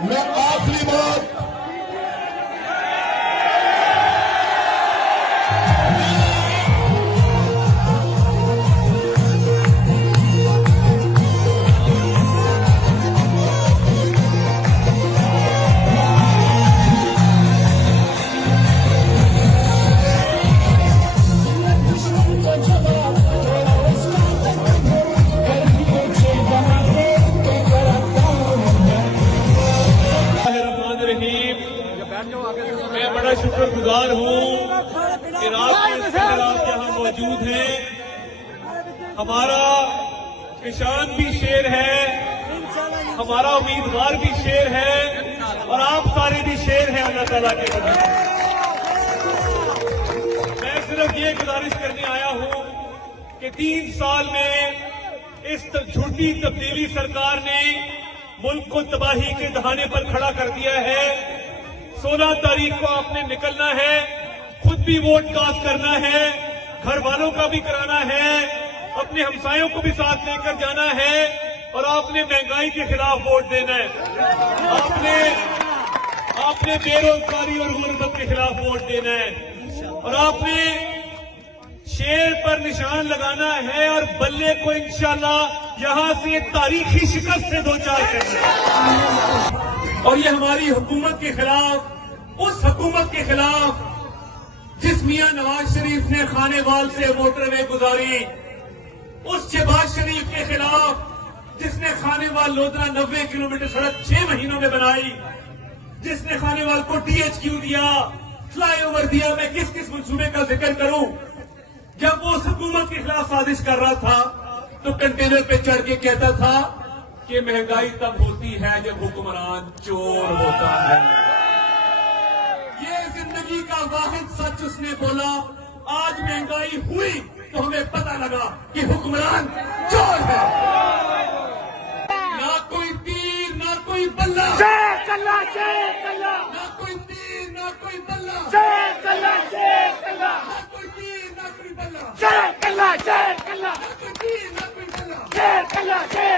میں آخری بات میں بڑا شکر گزار ہوں کہ آپ یہاں موجود ہیں. ہمارا کشان بھی شیر ہے, ہمارا امیدوار بھی شیر ہے, اور آپ سارے بھی شیر ہیں اللہ تعالیٰ کے بندے. میں صرف یہ گزارش کرنے آیا ہوں کہ 3 سال میں اس جھوٹی تبدیلی سرکار نے ملک کو تباہی کے دہانے پر کھڑا کر دیا ہے. 16 تاریخ کو آپ نے نکلنا ہے, خود بھی ووٹ کاسٹ کرنا ہے, گھر والوں کا بھی کرانا ہے, اپنے ہمسایوں کو بھی ساتھ لے کر جانا ہے, اور آپ نے مہنگائی کے خلاف ووٹ دینا ہے. آپ نے بے روزگاری اور غربت کے خلاف ووٹ دینا ہے, اور آپ نے شیر پر نشان لگانا ہے اور بلے کو انشاءاللہ یہاں سے تاریخی شکست سے دوچار کرنا ہے. اور یہ ہماری حکومت کے خلاف, اس حکومت کے خلاف جس میاں نواز شریف نے خانے وال سے موٹر وے گزاری, اس شہباز شریف کے خلاف جس نے خانے وال لودھرا 90 کلومیٹر سڑک 6 مہینوں میں بنائی, جس نے خانے وال کو ٹی ایچ کیو دیا, فلائی اوور دیا. میں کس کس منصوبے کا ذکر کروں. جب وہ اس حکومت کے خلاف سازش کر رہا تھا تو کنٹینر پہ چڑھ کے کہتا تھا کہ مہنگائی تب ہوتی ہے جب حکمران چور ہوتا ہے. یہ زندگی کا واحد سچ اس نے بولا. آج مہنگائی ہوئی تو ہمیں پتہ لگا کہ حکمران چور ہے. نہ کوئی تیر نہ کوئی بلہ, نہ کوئی تیر نہ کوئی بلہ, نہ کوئی تیر نہ کوئی بلہ, نہ کوئی تیر نہ کوئی بلہ.